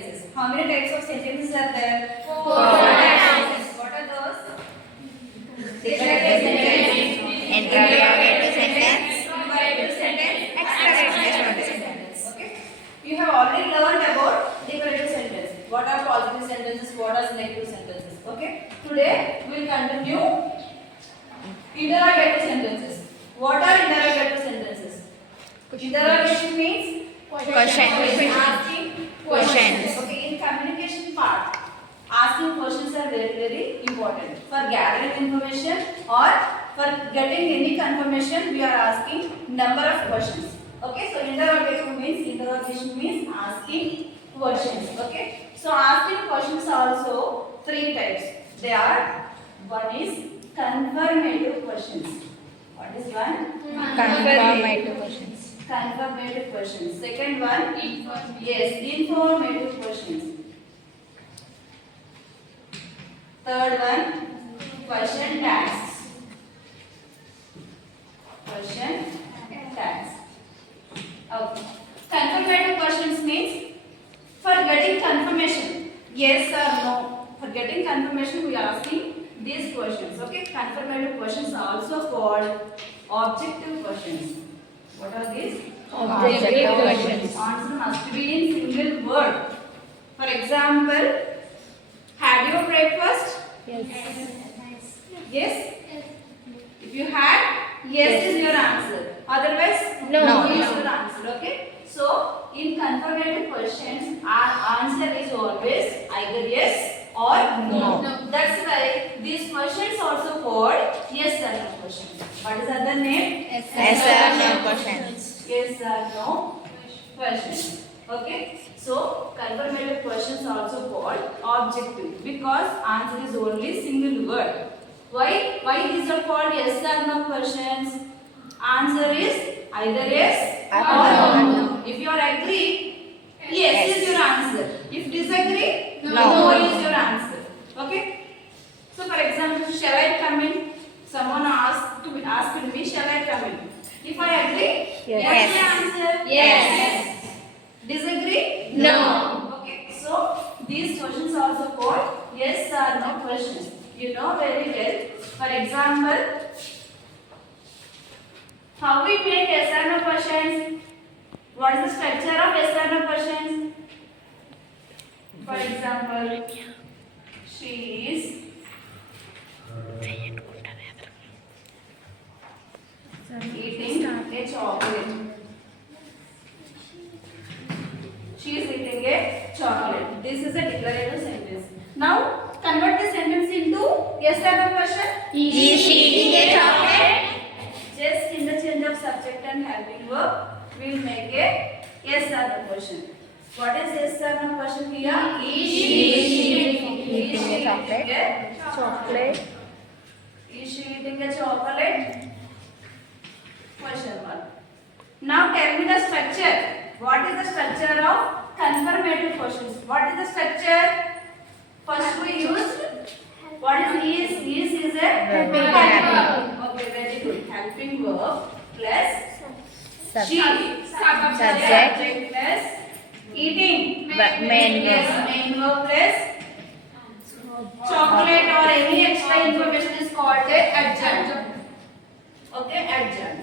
sentences. How many types of sentences are there? 4 types. What are those? Declarative sentence, interrogative sentence, Imperative sentence, exclamative sentence. Okay. You have already learned about declarative sentence. What are positive sentences? What are negative sentences? Okay. Today we will continue interrogative sentences. What are interrogative sentences? Interrogation means Question. asking Questions. Okay, in communication part, asking questions are very important. For gathering information or for getting any confirmation, we are asking number of questions. Okay, so interrogation means asking questions. Okay, so asking questions also 3 types. They are, one is confirmative questions. What is one? Confirmative questions. Confirmative questions. Second one, informative questions. Third one, question tags. Question tags. Okay. Confirmative questions means for getting confirmation, yes or no. For getting confirmation, we are asking these questions. Okay. Confirmative questions are also called objective questions. What are these? Objective questions. Answer must be in single word. For example, had you breakfast? Yes. If you had, yes is your answer. Otherwise, No. is your answer. Okay. So, in confirmative questions, our answer is always either yes or no. That's why these questions also called yes or no questions. What is other name? Yes or no questions. Yes or no questions. Okay. So confirmative questions are also called objective because answer is only single word. Why these are called yes or no questions? Answer is either yes or no. If you are agree, yes is your answer. If disagree, no is your answer. Okay. So for example, shall I come in? Someone asked me, shall I come in? If I agree, Yes. what is the answer? Yes. Disagree? No. Okay, so these questions are also called yes or no questions. You know very well. For example, how we make yes or no questions? What is the structure of yes or no questions? For example, she is eating a chocolate. She is eating a chocolate. This is a declarative sentence. Now, convert the sentence into yes or no question. Is she eating a chocolate? Just interchange of subject and helping verb will make a yes or no question. What is yes or no question here? Is she eating a chocolate? Is she eating a chocolate? Question mark. Now tell me the structure. What is the structure of confirmative questions? What is the structure? First we use what is is a Helping verb. verb. Okay, very good. Helping verb plus she Subject. plus eating Main yes, verb. main verb plus chocolate or any extra information is called a adjunct. Okay, adjunct.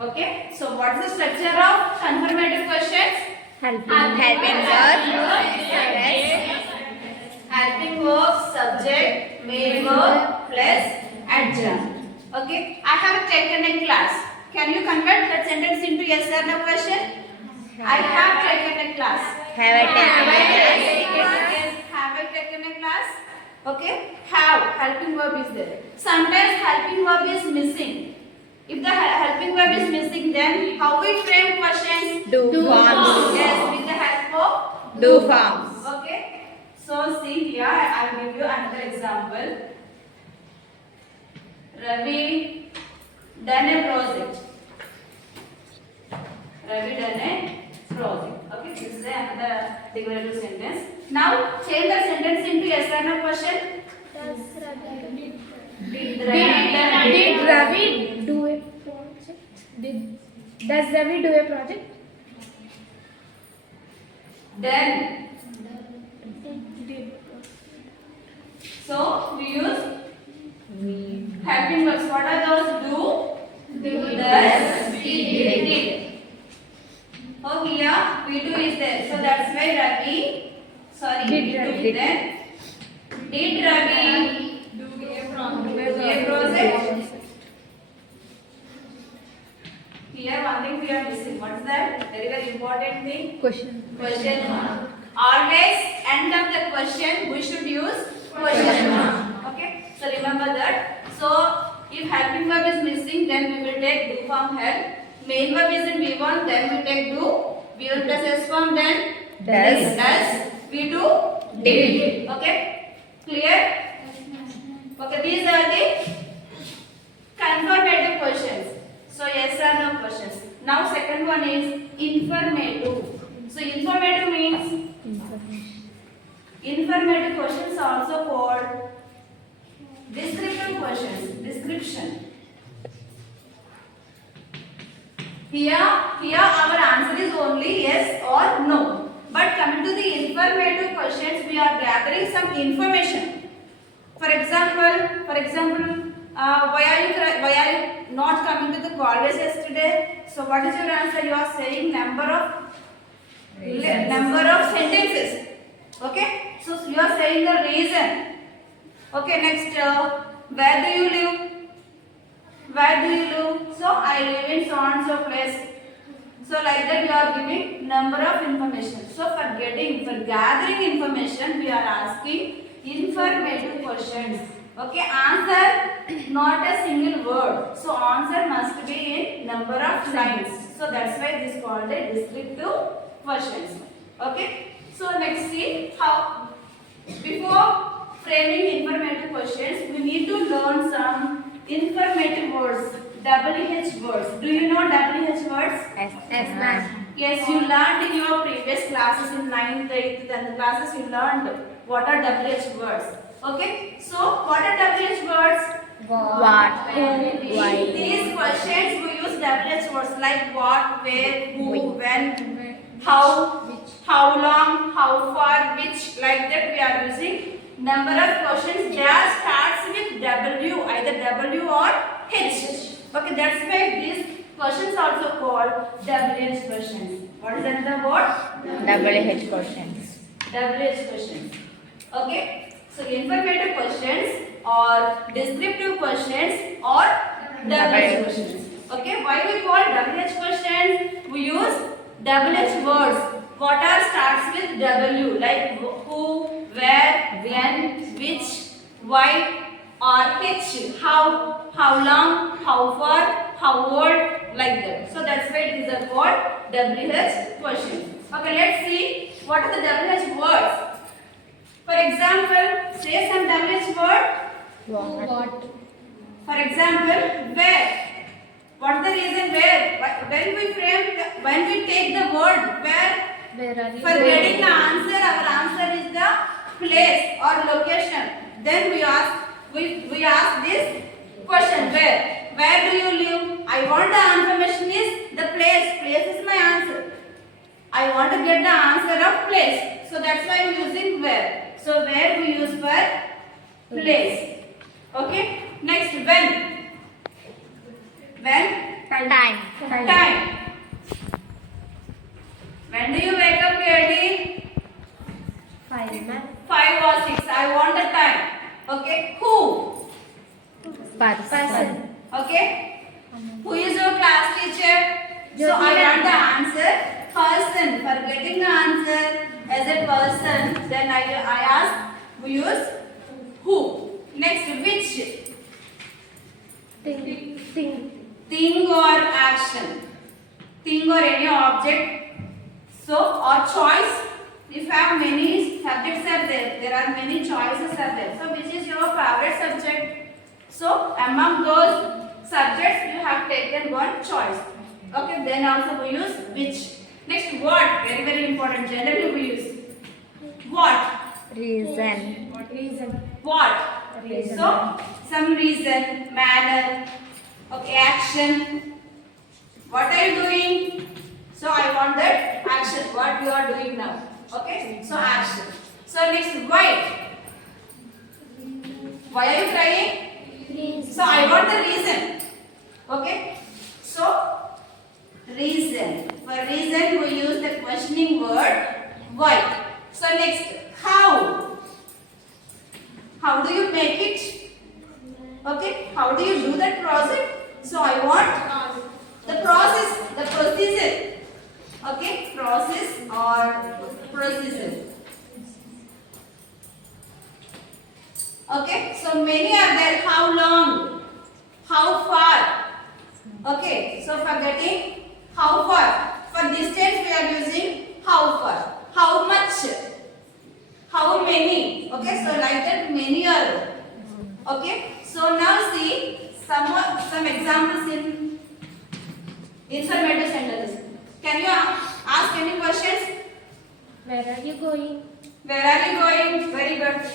Okay, so what is the structure of confirmative questions? Helping verb. Helping verb, subject, main verb plus adjunct. Okay, I have taken a class. Can you convert that sentence into yes or no question? I have taken a class. Have I taken a class? Yes, have I taken a class? Okay, have, helping verb is there. Sometimes helping verb is missing. If the helping verb is missing, then how we frame questions? Do forms. Yes, with the help of Do forms. Okay. So see here, I will give you another example. Ravi done a project. Ravi done a project. Okay, this is another declarative sentence. Now change the sentence into yes or no question. Did Ravi do a project? Does Ravi do a project? then. So we use helping verbs. What are those? Do, does, did. Oh, here V2 is there. So that's why Ravi. Sorry, Did V2 Ravi. is there. Did Ravi do a project? Here one thing we are missing. What is that? Very important thing. Question. Question mark. Always end of the question we should use question mark. Okay. So remember that. So if helping verb is missing, then we will take do form help. Main verb is in V1, then we take do. V1 plus S form, then Does. V2 Did. Okay. Clear? Okay. These are the confirmative questions. So yes or no questions. Now second one is informative. So informative means informative questions are also called descriptive questions. Description. Here our answer is only yes or no. But coming to the informative questions, we are gathering some information. For example, why are you not coming to the college yesterday? So what is your answer? You are saying number of sentences. Okay. So you are saying the reason. Okay. Next, where do you live? Where do you live? So I live in so and so place. So like that you are giving number of information. So for gathering information, we are asking informative questions. Okay, answer not a single word. So answer must be in number of lines. So that's why this is called a descriptive questions. Okay. So next see how before framing informative questions, we need to learn some informative words. WH words. Do you know WH words? Yes, ma'am. Yes, you learned in your previous classes in 9th, 8th, 10th classes. You learned what are WH words. Okay. So what are WH words? What? Who? Why? These questions we use WH words like what, where, who, when, how, long, how far, which. Like that we are using number of questions. They are starts with W, either W or H. Okay, that's why these questions also called WH questions. What is another word? WH questions. WH questions. Okay. So informative questions or descriptive questions or WH questions. Okay. Why we call WH questions? We use WH words. What are starts with W, like who, where, when, which, why, or H, how long, how far, how old, like that. So that's why these are called WH questions. Okay, let's see what are the WH words. For example, say some WH word. What? For example, where. What is the reason where? When we take the word where, Where are you? for getting the answer, our answer is the place or location. Then we ask this question, where do you live? I want the information is the place. Place is my answer. I want to get the answer of place. So that's why I'm using where. So where we use for place. Okay. Next, when. Time. When do you wake up early? 5, ma'am. 5 or 6. I want the time. Okay. Who? Person. Okay. Who is your class teacher? So Jyoti I ma'am. want the answer. Person. For getting the answer as a person, then I ask, we use who. Next, which? Thing or action. Thing or any object. So, or choice. If you have many subjects are there are many choices are there. So, which is your favorite subject? So, among those subjects, you have taken one choice. Okay, then also we use which. Next, what? Very, very important. Generally, we use what? Reason. What? Reason. So, some reason, manner, okay, action. What are you doing? So, I want that action. What you are doing now? Okay, so action. So next, why? Why are you crying? So I want the reason. Okay, so reason. For reason we use the questioning word why. So next, how? How do you make it? Okay, how do you do that process? So I want the process, the procedure. Okay, process or procedure. Okay, so many are there. How long? How far? Okay, so for getting how far? For distance we are using how far. How much? How many? Okay, so like that many are there. Okay, so now see some examples in informative sentences. Can you ask any questions? Where are you going? Where are you going? Very good.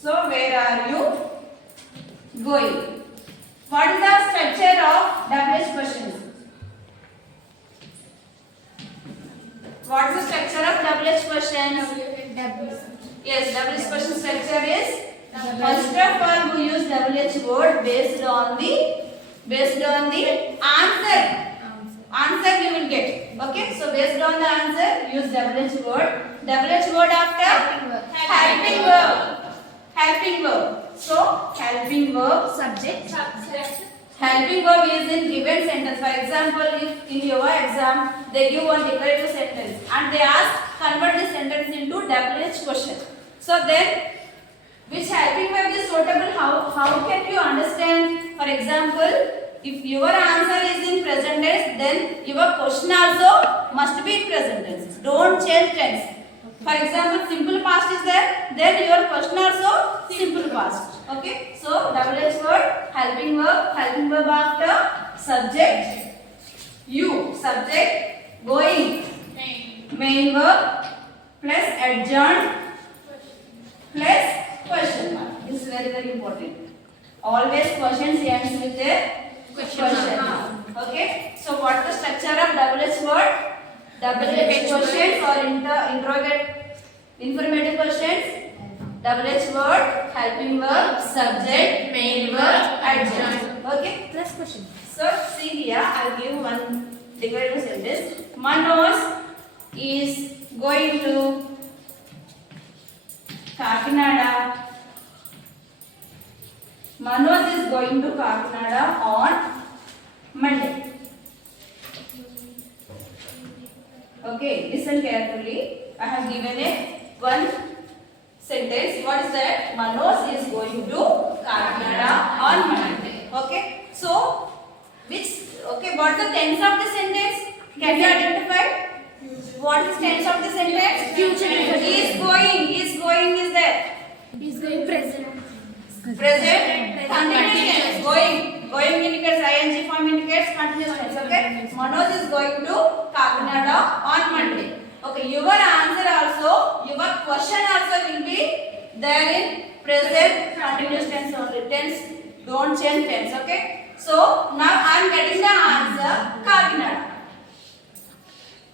So where are you going? What is the structure of WH questions? What is the structure of WH questions? Yes, WH question structure is first of all we use WH word based on the answer. Answer you will get. Okay, so based on the answer use WH word. WH word after helping verb. Helping verb. So helping verb. Subject. Helping verb is in given sentence. For example, if in your exam they give one declarative sentence and they ask convert this sentence into WH question. So then which helping verb is suitable? How can you understand? For example, if your answer is in present tense, then your question also must be in present tense. Don't change tense. For example, simple past is there, then your question also simple past. Okay, so WH word, helping verb after subject, you, subject, going, main verb, plus adjourn, plus question mark. This is very, very important. Always questions ends with a question mark. Okay, so what is the structure of WH word? WH questions or interrogate informative questions. WH word, helping verb, subject, main verb, adjunct. Okay. Plus question. So see here, I'll give one declarative sentence. Manoj is going to Kakinada. Manoj is going to Kakinada on Monday. Okay, listen carefully. I have given a one sentence. What is that? Manoj is going to Kakinada on Monday. Okay. So, what is the tense of the sentence? Can you identify? What is tense of the sentence? Future tense. He is going is there. He's going present. Present continuous tense. Going indicates ing form indicates continuous tense. Okay. Manoj is going to Kakinada on Monday. Okay. Your answer also, your question also will be there in present continuous tense only. Tense, don't change tense. Okay. So now I am getting the answer Kakinada.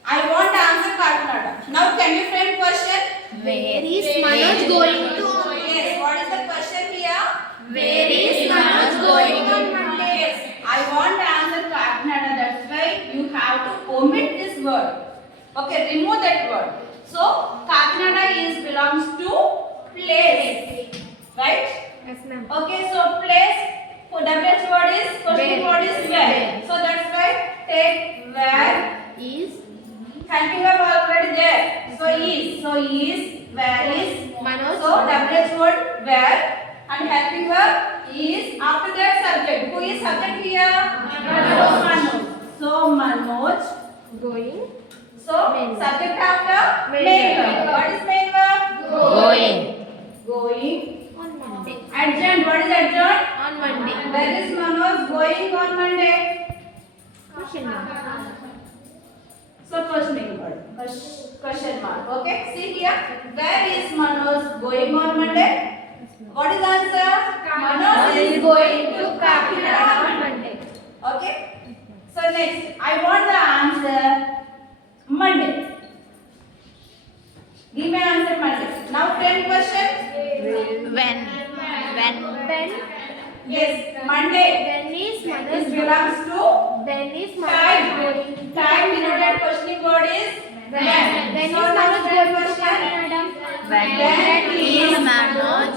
I want answer Kakinada. Now can you frame question? Where is Manoj going to? Yes. What is the question here? Where is Manoj going on Monday? Yes, I want to answer Kakinada. That's why you have to omit this word. Okay, remove that word. So Kakinada belongs to place, right? Yes, ma'am. Okay, so place. For WH word is question word is where. So that's why take where. Is Helping verb already there. So where is. Manoj. So WH word where. And helping verb is after that subject. Who is subject here? Manoj. So Manoj. going. So Main verb. subject after Main main verb. verb. What is main verb? Going. Going. On Monday. Adjourn. What is adjourn? On Monday. Where is Manoj going on Monday? Question mark. So questioning word. Question mark. Okay. See here. Where is Manoj going on Monday? What is answer? Manoj is going to Kakinada on Monday. Okay. So next, I want the answer Monday. frame question? When. When Yes, Monday. when is This Manoj belongs to when is time. Manoj going to Time denoted questioning word is when. When So is now Manoj frame going to question? Kakinada? When is Manoj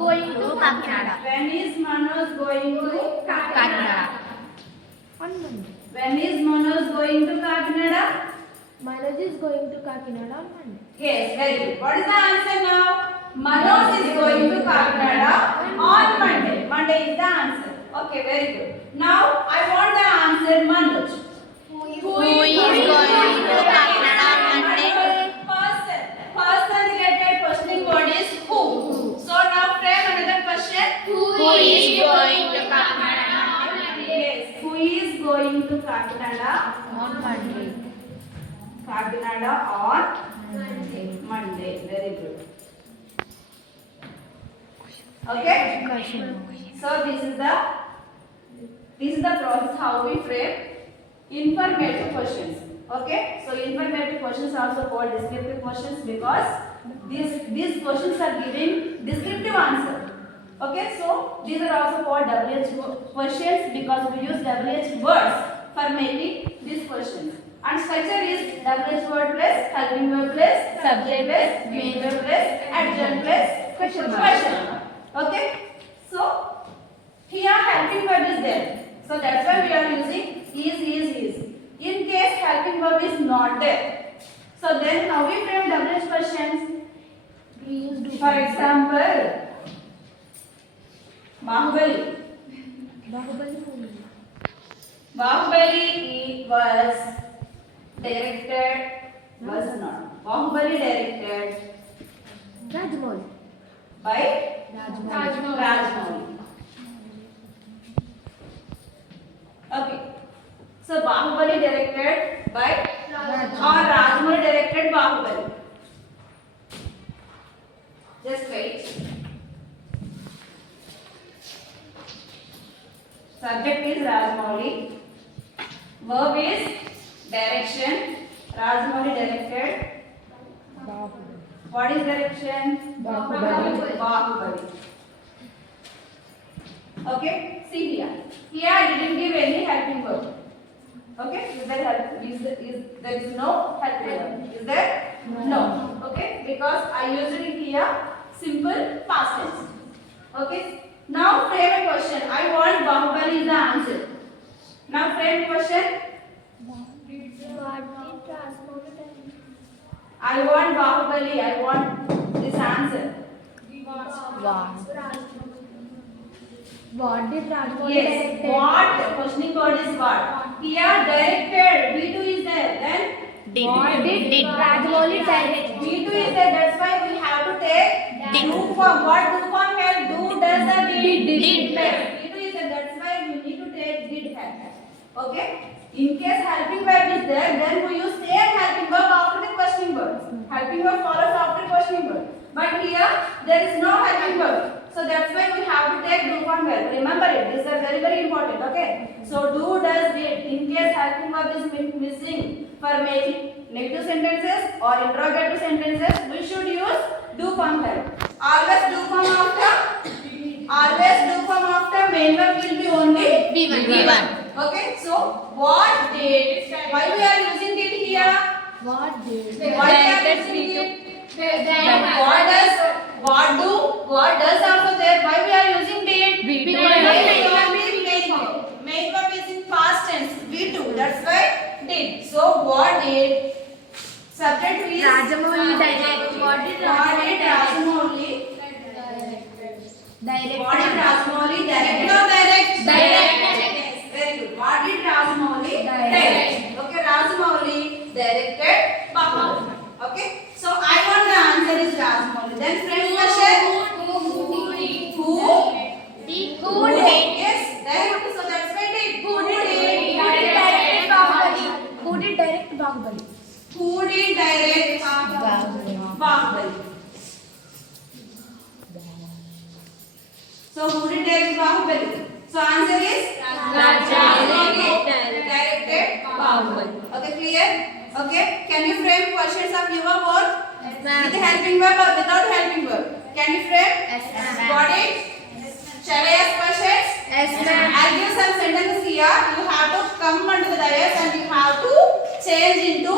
going to Kakinada? When is Manoj going to Kakinada. On Monday. When is Manoj going to Kakinada? Manoj is going to Kakinada on Monday. Yes, very good. What is the answer now? Manoj is going to Kakinada on Monday. Monday is the answer. Okay, very good. Now I want the answer Manoj. Who is going to Kakinada on Monday? Person related questioning word is who. So now frame another question. Who is going to Kakinada on Yes, who is going to Kakinada? Monday? Kakinada on Monday. Very good. Okay. So this is the process how we frame informative questions. Okay. So informative questions are also called descriptive questions because these questions are giving descriptive answer. Okay. So these are also called WH questions because we use WH words for making these questions. And structure is WH word plus helping verb plus subject plus main verb plus adjunct plus question mark. Okay. So here helping verb is there. So that's why we are using is. In case helping verb is not there. So then how we frame WH questions? We use do. For example, Bahubali. Bahubali movie. Bahubali was directed, was not. Bahubali directed Rajmouli. by Rajmouli. Rajmouli. Okay. So Bahubali directed by or Rajmouli directed Bahubali. Just wait. Subject is Rajmouli. Verb is direction. Rajmouli directed. What is direction? Bahubali. Okay. See here. Here I didn't give any helping verb. Okay. Is there there is no helping verb? Is there? No. Okay. Because I used it here simple past tense. Okay. Now frame a question. I want Bahubali is the answer. Now frame question. I want Bahubali. I want this answer. What did Rajmouli Yes. directed? What? Questioning word is what? Here directed. V2 is there. Then What did Rajmouli direct? V2 is there. That's why we have to take Did. do form. What do form have? Do, does, or did. Did. V2 is there. That's why we need to take did have. Okay. In case helping verb is there, then we use same helping verb after the questioning verb. Helping verb follows after questioning verb. But here there is no helping verb. So that's why we have to take do form verb. Remember it. These are very very important. Okay. So do, does, did. In case helping verb is missing for making negative sentences or interrogative sentences, we should use do form verb. Always do form after main verb will be only V1. Okay, so what did? Why we are using did here? What did? Why we are using did? What does? What does also there? Why we are using did? V2. Main verb is in past tense. V2. That's why did. So what did? Subject is Rajamouli direct. What did Rajamouli direct? No, direct. Direct. Yes, very good. What did Rajamouli direct? Okay, Rajamouli directed Bahubali. Okay, so I want the answer is Rajamouli. Then friend question. Who? Yes, very good. So that's why did. Who did direct Bahubali? Who did direct Bahubali? So who did direct Bahubali? So answer is Rajamouli directed Bahubali. Okay, clear? Okay, can you frame questions of your own with helping verb or without helping verb? Can you frame? Yes, ma'am. Got it? Shall I ask questions? Yes, ma'am. I'll give some sentences here. You have to come onto the dais and you have to change into